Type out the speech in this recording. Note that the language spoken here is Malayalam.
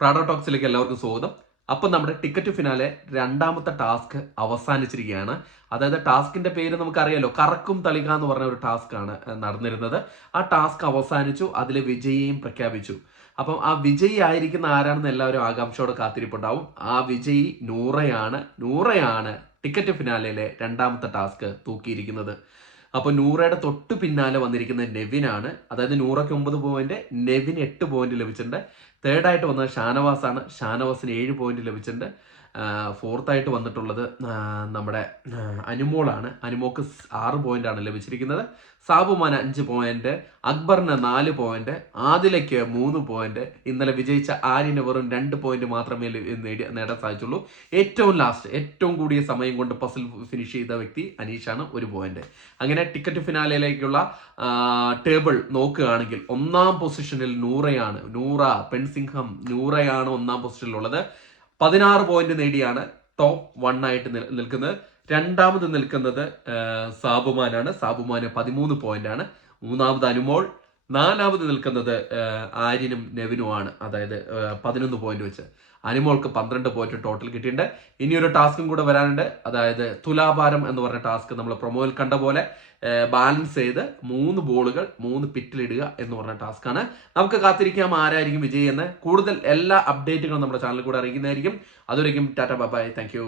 പ്രാഡോ ടോക്സിലേക്ക് എല്ലാവർക്കും സ്വാഗതം. അപ്പം നമ്മുടെ ടിക്കറ്റ് ഫിനാലെ രണ്ടാമത്തെ ടാസ്ക് അവസാനിച്ചിരിക്കുകയാണ്. അതായത് ടാസ്കിന്റെ പേര് നമുക്കറിയാലോ, കറക്കും തളിക എന്ന് പറഞ്ഞ ഒരു ടാസ്ക് ആണ് നടന്നിരുന്നത്. ആ ടാസ്ക് അവസാനിച്ചു, അതിലെ വിജയിയും പ്രഖ്യാപിച്ചു. അപ്പം ആ വിജയി ആയിരിക്കുന്ന ആരാണെന്ന് എല്ലാവരും ആകാംക്ഷയോടെ കാത്തിരിപ്പുണ്ടാവും. ആ വിജയി നൂറയാണ് ടിക്കറ്റ് ഫിനാലയിലെ രണ്ടാമത്തെ ടാസ്ക് തൂക്കിയിരിക്കുന്നത്. അപ്പോൾ നൂറയുടെ തൊട്ട് പിന്നാലെ വന്നിരിക്കുന്നത് നെവിനാണ്. അതായത് നൂറയ്ക്ക് 9 പോയിന്റ്, നെവിന് 8 പോയിന്റ് ലഭിച്ചിട്ടുണ്ട്. തേർഡായിട്ട് വന്നത് ഷാനവാസാണ്. ഷാനവാസിന് 7 പോയിന്റ് ലഭിച്ചിട്ടുണ്ട്. ഫോർത്തായിട്ട് വന്നിട്ടുള്ളത് നമ്മുടെ അനുമോളാണ്. അനുമോക്ക് 6 പോയിന്റാണ് ലഭിച്ചിരിക്കുന്നത്. Sabumon 5 point, അക്ബറിന് 4 point, ആദിലയ്ക്ക് 3 point. ഇന്നലെ വിജയിച്ച ആര്യന് വെറും 2 പോയിന്റ് മാത്രമേ നേടാൻ സാധിച്ചുള്ളൂ. ഏറ്റവും ലാസ്റ്റ്, ഏറ്റവും കൂടിയ സമയം കൊണ്ട് പസിൽ ഫിനിഷ് ചെയ്ത വ്യക്തി അനീഷാണ്, 1 പോയിന്റ്. അങ്ങനെ ടിക്കറ്റ് ഫിനാലയിലേക്കുള്ള ടേബിൾ നോക്കുകയാണെങ്കിൽ ഒന്നാം പൊസിഷനിൽ നൂറ പെൺസിംഹം നൂറയാണ് ഒന്നാം പൊസിഷനിലുള്ളത്. 16 പോയിന്റ് നേടിയാണ് ടോപ്പ് 1 ആയിട്ട് നിൽക്കുന്നത്. രണ്ടാമത് നിൽക്കുന്നത് സാബുമാനാണ്. സാബുമാന് 13 പോയിന്റ് ആണ്. മൂന്നാമത് അനുമോൾ. നാലാമത് നിൽക്കുന്നത് ആര്യനും നെവിനുമാണ്. അതായത് 11 പോയിന്റ് വെച്ച്. അനുമോൾക്ക് 12 പോയിന്റ് ടോട്ടൽ കിട്ടിയിട്ടുണ്ട്. ഇനിയൊരു ടാസ്കും കൂടെ വരാനുണ്ട്. അതായത് തുലാഭാരം എന്ന് പറഞ്ഞ ടാസ്ക് നമ്മൾ പ്രൊമോയിൽ കണ്ട പോലെ ബാലൻസ് ചെയ്ത് 3 ബോളുകൾ 3 പിറ്റിലിടുക എന്ന് പറഞ്ഞ ടാസ്ക്കാണ്. നമുക്ക് കാത്തിരിക്കാം ആരായിരിക്കും വിജയി എന്ന്. കൂടുതൽ എല്ലാ അപ്ഡേറ്റുകളും നമ്മുടെ ചാനലിൽ കൂടെ അറിയിക്കുന്നതായിരിക്കും. അതുവരെയും ടാറ്റ ബൈ, താങ്ക് യു.